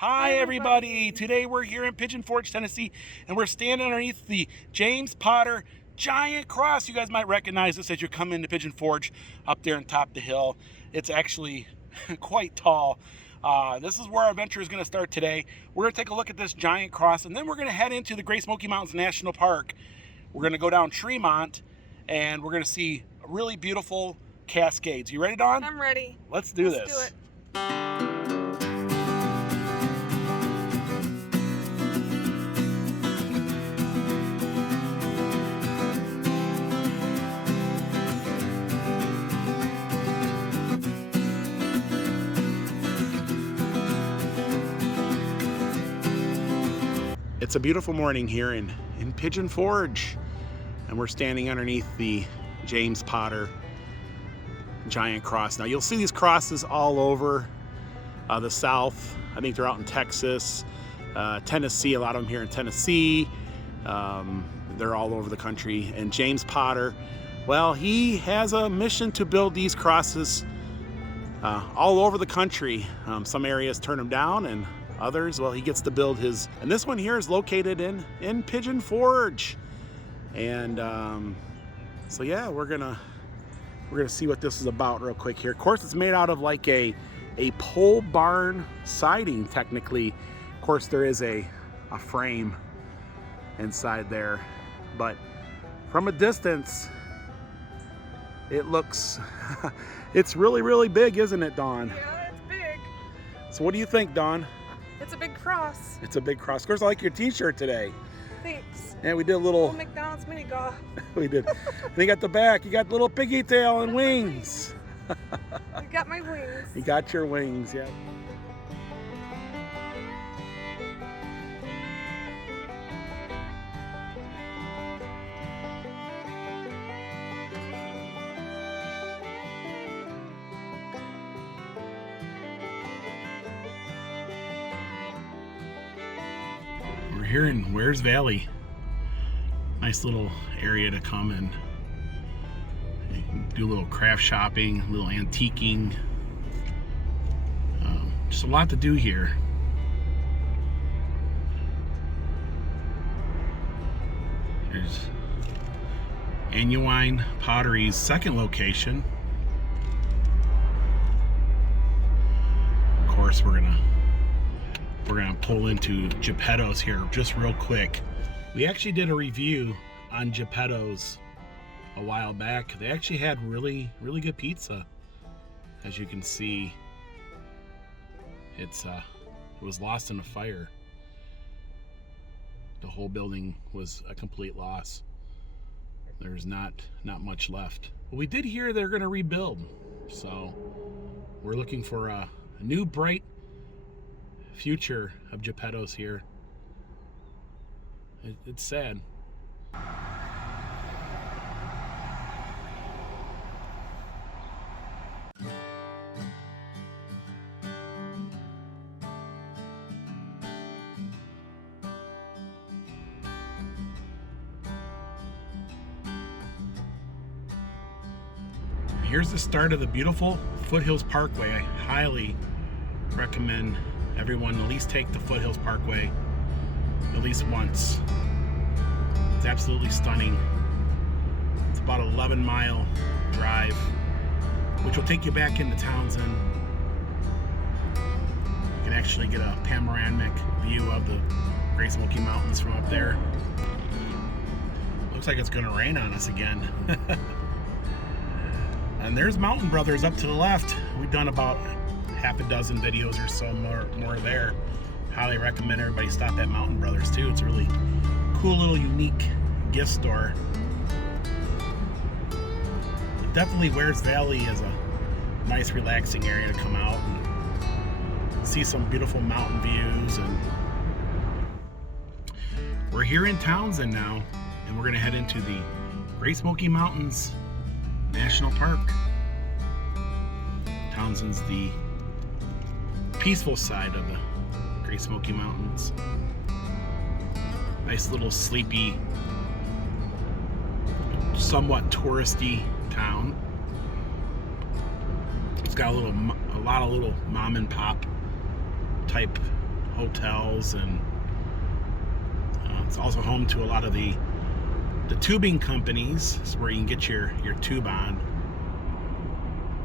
Hi everybody! Today we're here in Pigeon Forge, Tennessee, and we're standing underneath the James Potter giant cross. You guys might recognize this as you come into Pigeon Forge up there on top of the hill. It's actually quite tall. This is where our adventure is going to start today. We're going to take a look at this giant cross, and then we're going to head into the Great Smoky Mountains National Park. We're going to go down Tremont, and we're going to see really beautiful cascades. You ready, Dawn? I'm ready. Let's do this. Let's do it. It's a beautiful morning here in Pigeon Forge, and we're standing underneath the James Potter giant cross. Now you'll see these crosses all over the South. I think they're out in Texas, Tennessee, a lot of them here in Tennessee. They're all over the country. And James Potter, well, he has a mission to build these crosses all over the country. Some areas turn them down, and others, well, he gets to build his. And this one here is located in Pigeon Forge. And so yeah, we're gonna see what this is about real quick here. Of course, it's made out of like a pole barn siding, technically. Of course, there is a frame inside there, but from a distance, it looks it's really big, isn't it, Dawn? Yeah, it's big. So what do you think, Dawn? It's a big cross. It's a big cross. Of course, I like your t-shirt today. Thanks. And we did a little McDonald's mini golf. we did. And you got the back. You got little piggy tail and wings. I got my wings. You got your wings, yeah. We're here in Wares Valley. Nice little area to come and do a little craft shopping, a little antiquing. Just a lot to do here. There's Genuine Pottery's second location. Of course, we're gonna pull into Geppetto's here just real quick. We actually did a review on Geppetto's a while back. They actually had really good pizza. As you can see, it was lost in a fire. The whole building was a complete loss. There's not much left. But we did hear they're going to rebuild, so we're looking for a new bright future of Geppetto's here. It's sad. Here's the start of the beautiful Foothills Parkway. I highly recommend everyone at least take the Foothills Parkway at least once. It's absolutely stunning. It's about an 11-mile drive, which will take you back into Townsend. You can actually get a panoramic view of the Great Smoky Mountains from up there. Looks like it's gonna rain on us again. And there's Mountain Brothers up to the left. We've done about half a dozen videos or so more there. Highly recommend everybody stop at Mountain Brothers too. It's a really cool little unique gift store. But definitely Wares Valley is a nice relaxing area to come out and see some beautiful mountain views. And we're here in Townsend now, and we're gonna head into the Great Smoky Mountains National Park. Townsend's the peaceful side of the Great Smoky Mountains. Nice little sleepy, somewhat touristy town. It's got a lot of little mom and pop type hotels, and it's also home to a lot of the tubing companies. It's where you can get your tube on.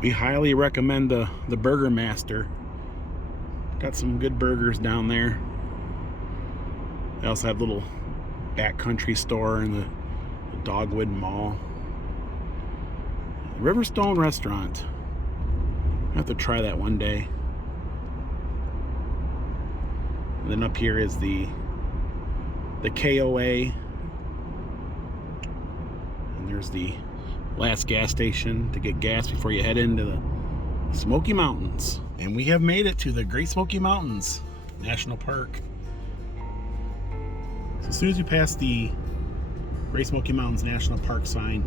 We highly recommend the Burger Master. Got some good burgers down there. They also have a little backcountry store in the Dogwood Mall. Riverstone Restaurant. I have to try that one day. And then up here is the KOA. And there's the last gas station to get gas before you head into the Smoky Mountains. And we have made it to the Great Smoky Mountains National Park. So as soon as you pass the Great Smoky Mountains National Park sign,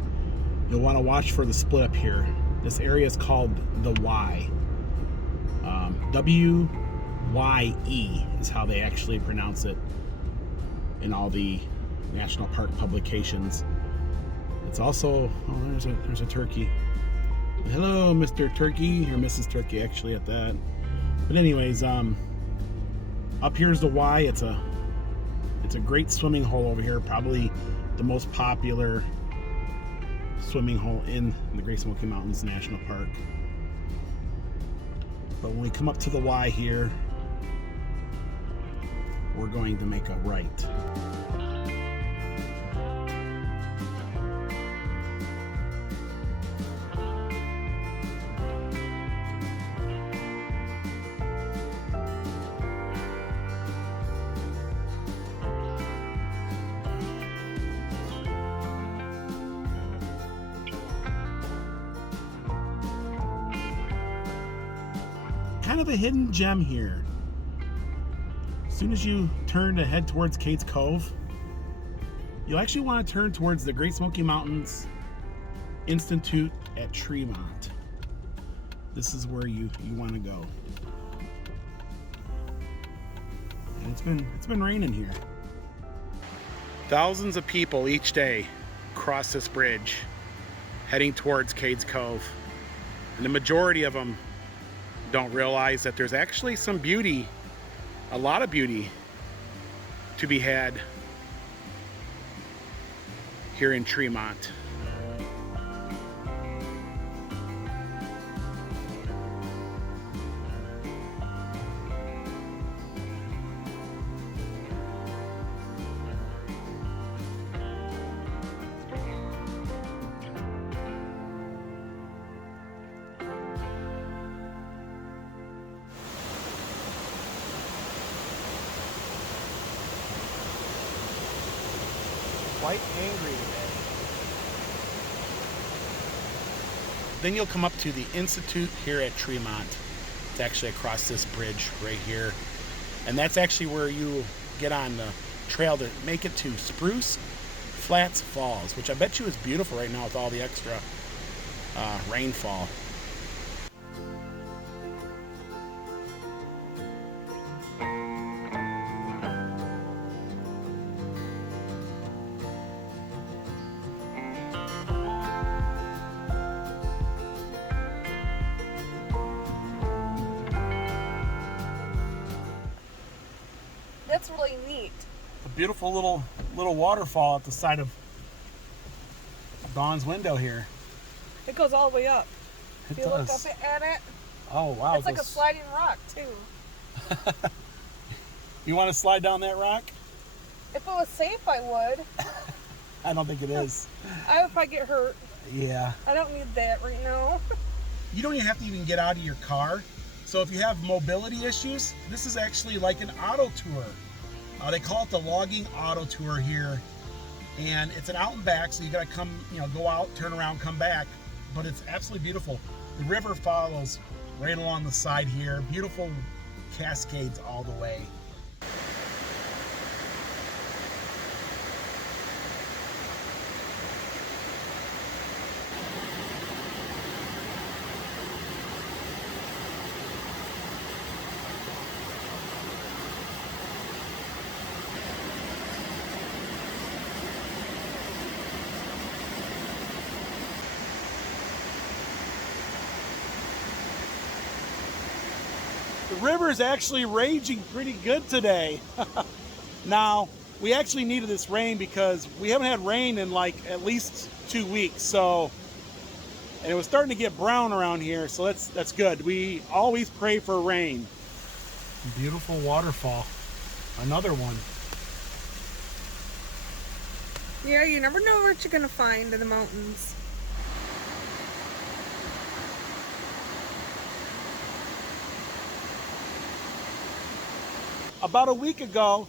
you'll want to watch for the split up here. This area is called the Y. W-Y-E is how they actually pronounce it in all the national park publications. It's also, oh, there's a turkey. Hello, Mr. Turkey, or Mrs. Turkey, actually, at that. But anyways, up here's the Y. It's a great swimming hole over here, probably the most popular swimming hole in the Great Smoky Mountains National Park. But when we come up to the Y here, we're going to make a right. Kind of a hidden gem here. As soon as you turn to head towards Cates Cove, you'll actually want to turn towards the Great Smoky Mountains Institute at Tremont. This is where you want to go. And it's been raining here. Thousands of people each day cross this bridge heading towards Cates Cove, and the majority of them don't realize that there's actually some beauty, a lot of beauty to be had here in Tremont. Quite angry today. Then you'll come up to the Institute here at Tremont. It's actually across this bridge right here. And that's actually where you get on the trail to make it to Spruce Flats Falls, which I bet you is beautiful right now with all the extra rainfall. That's really neat. A beautiful little waterfall at the side of Dawn's window here. It goes all the way up. It If you look does. up at it, Oh wow! it's like a sliding rock too. You want to slide down that rock? If it was safe, I would. I don't think it is. I would probably get hurt. Yeah. I don't need that right now. You don't even have to even get out of your car. So if you have mobility issues, this is actually like an auto tour. They call it the logging auto tour here. And it's an out and back, so you gotta come, go out, turn around, come back. But it's absolutely beautiful. The river follows right along the side here. Beautiful cascades all the way. The river's actually raging pretty good today. Now, we actually needed this rain because we haven't had rain in like at least 2 weeks. So, and it was starting to get brown around here, so that's good. We always pray for rain. Beautiful waterfall. Another one. Yeah, you never know what you're gonna find in the mountains. About a week ago,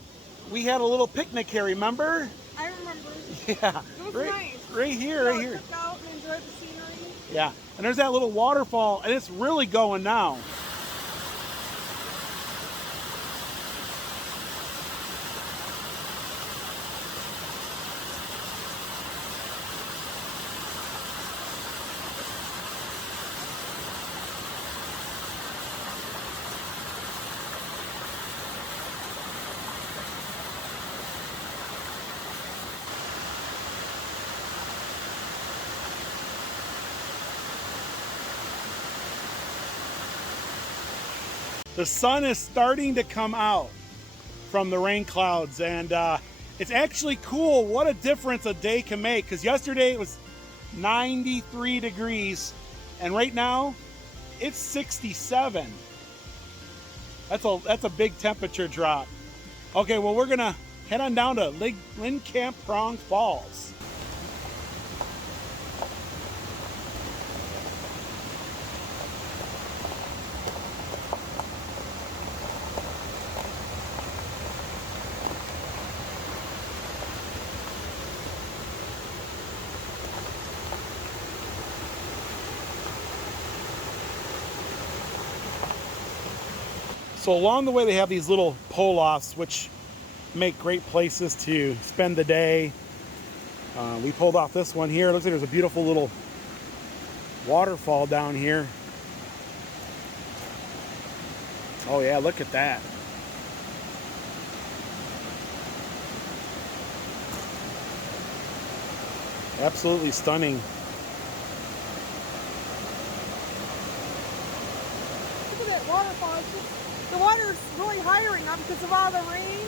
we had a little picnic here, remember? I remember. Yeah. It was right, nice. right here, right here. Took out and enjoyed the scenery. Yeah, and there's that little waterfall, and it's really going now. The sun is starting to come out from the rain clouds, and it's actually cool what a difference a day can make, because yesterday it was 93 degrees and right now it's 67. That's a big temperature drop. Okay, well, we're gonna head on down to Lynn Camp Prong Falls. So along the way they have these little pull-offs which make great places to spend the day. We pulled off this one here. It looks like there's a beautiful little waterfall down here. Oh yeah, look at that. Absolutely stunning. Look at that waterfall. The water's really high right now because of all the rain.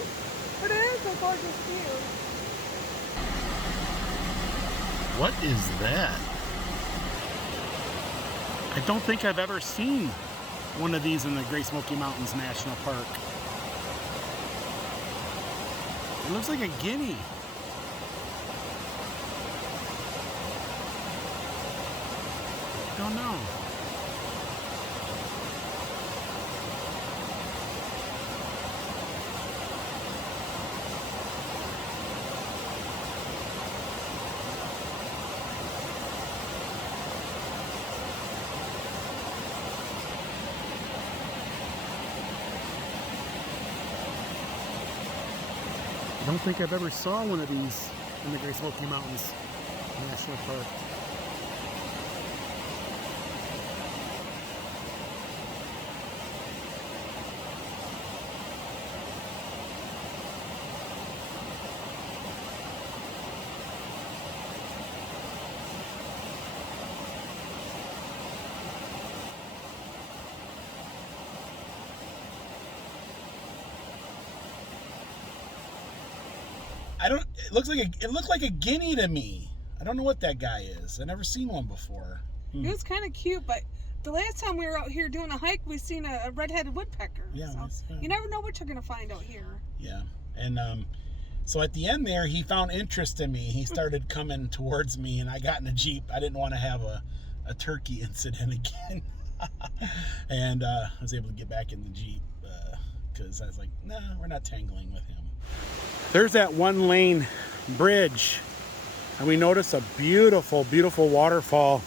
But it is a gorgeous view. What is that? I don't think I've ever seen one of these in the Great Smoky Mountains National Park. It looks like a guinea. I don't know. I don't think I've ever saw one of these in the Great Smoky Mountains National Park. It looked like a guinea to me. I don't know what that guy is. I've never seen one before. It was kind of cute, but the last time we were out here doing a hike, we seen a red-headed woodpecker. Yeah, so you never know what you're gonna find out here. Yeah, and so at the end there, he found interest in me. He started coming towards me, and I got in a Jeep. I didn't want to have a turkey incident again, and I was able to get back in the Jeep because I was like, nah, we're not tangling with him. There's that one lane bridge, and we notice a beautiful, beautiful waterfall.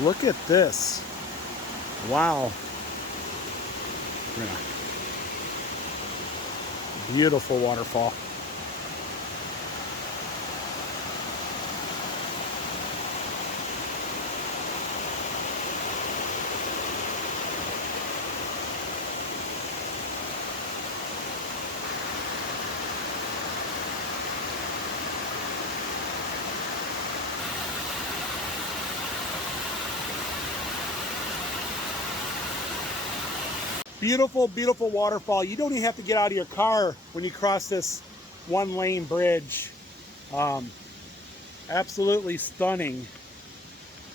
Look at this. Wow. Yeah. Beautiful waterfall. Beautiful, beautiful waterfall. You don't even have to get out of your car when you cross this one-lane bridge. Absolutely stunning.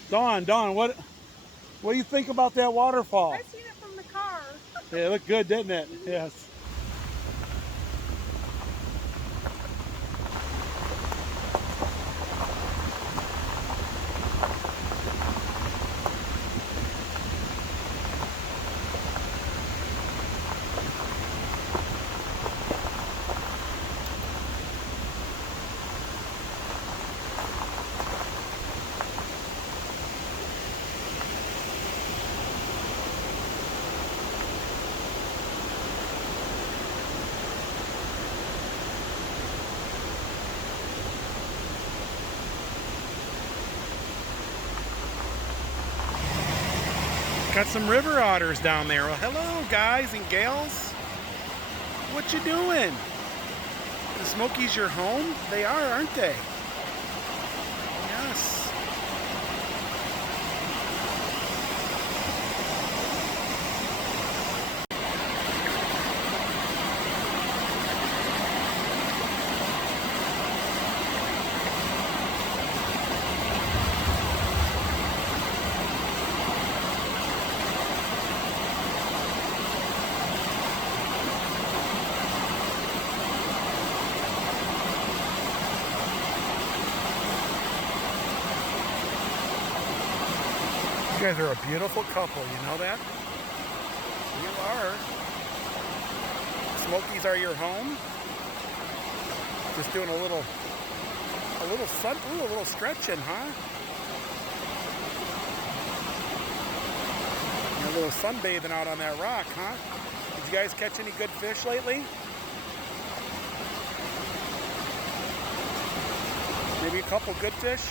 Dawn, what do you think about that waterfall? I've seen it from the car. Yeah, it looked good, didn't it? Yes. Got some river otters down there. Well, hello, guys and gals. What you doing? The Smokies your home? They are, aren't they? Yes. You guys are a beautiful couple, you know that? You are. Smokies are your home. Just doing a little stretching, huh? You're a little sunbathing out on that rock, huh? Did you guys catch any good fish lately? Maybe a couple good fish?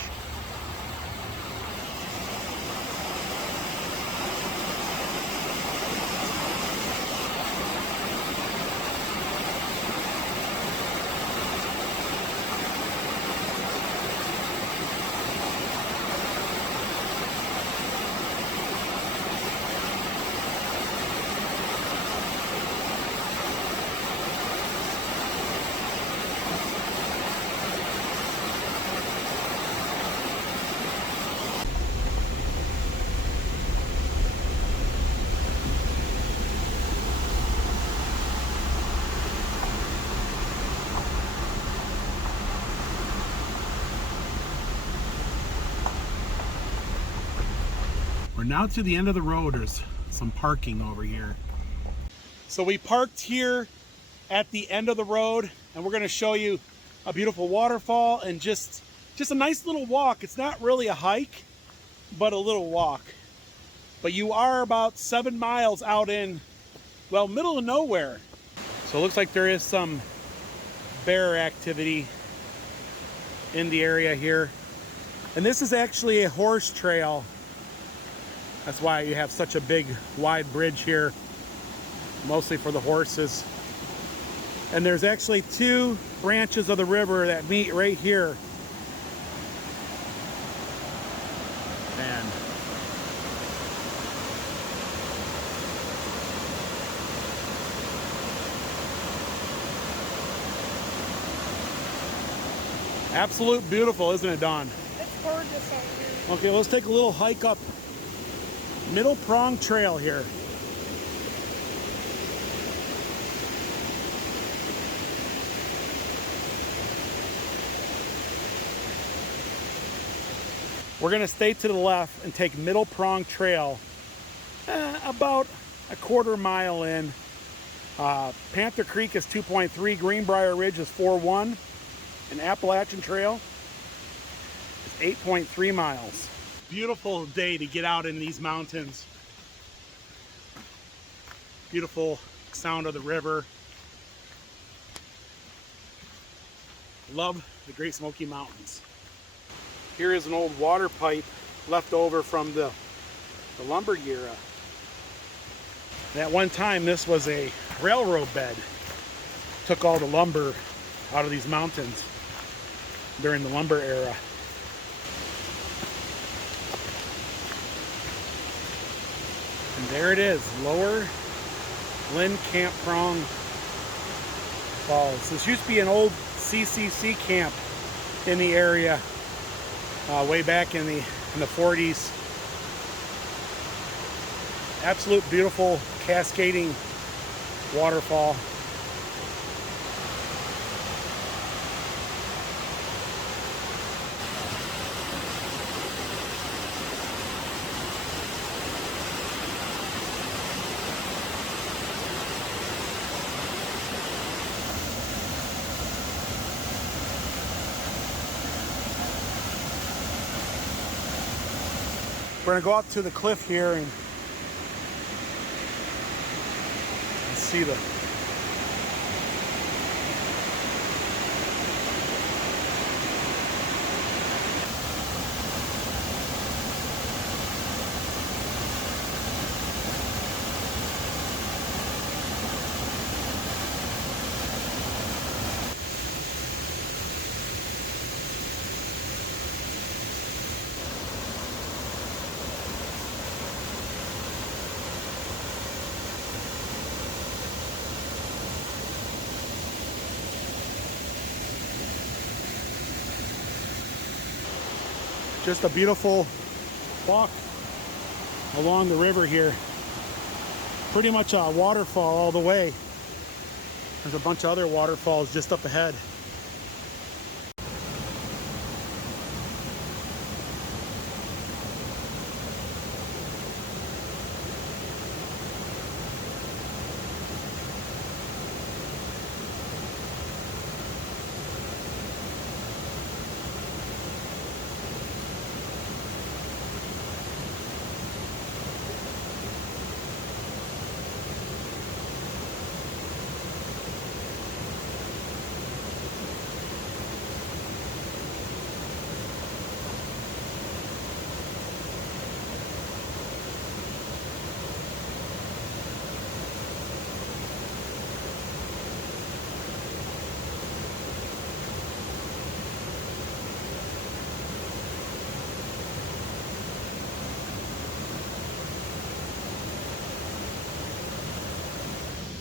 We're now to the end of the road. There's some parking over here. So we parked here at the end of the road, and we're going to show you a beautiful waterfall and just a nice little walk. It's not really a hike, but a little walk. But you are about 7 miles out in, well, middle of nowhere. So it looks like there is some bear activity in the area here. And this is actually a horse trail. That's why you have such a big, wide bridge here, mostly for the horses. And there's actually 2 branches of the river that meet right here. And absolute beautiful, isn't it, Dawn? It's gorgeous out here. Okay, let's take a little hike up Middle Prong Trail here. We're going to stay to the left and take Middle Prong Trail about a quarter mile in. Panther Creek is 2.3, Greenbrier Ridge is 4.1, and Appalachian Trail is 8.3 miles. Beautiful day to get out in these mountains. Beautiful sound of the river. Love the Great Smoky Mountains. Here is an old water pipe left over from the lumber era. At one time this was a railroad bed. Took all the lumber out of these mountains during the lumber era. And there it is, lower Lynn Camp Prong Falls. This used to be an old CCC camp in the area way back in the 40s. Absolute beautiful cascading waterfall. We're gonna go up to the cliff here and see the just a beautiful walk along the river here. Pretty much a waterfall all the way. There's a bunch of other waterfalls just up ahead.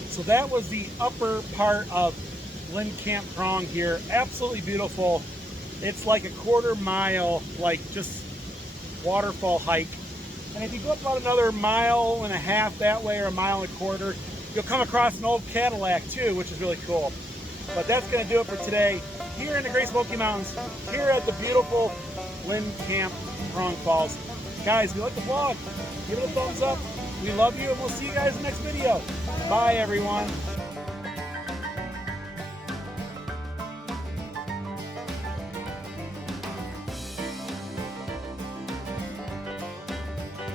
So that was the upper part of Lynn Camp Prong here. Absolutely beautiful. It's like a quarter-mile, like just waterfall hike. And if you go up about another mile and a half that way, or a mile and a quarter, you'll come across an old Cadillac too, which is really cool. But that's gonna do it for today here in the Great Smoky Mountains, here at the beautiful Lynn Camp Prong Falls. Guys, if you like the vlog, give it a thumbs up. We love you, and we'll see you guys in the next video. Bye, everyone.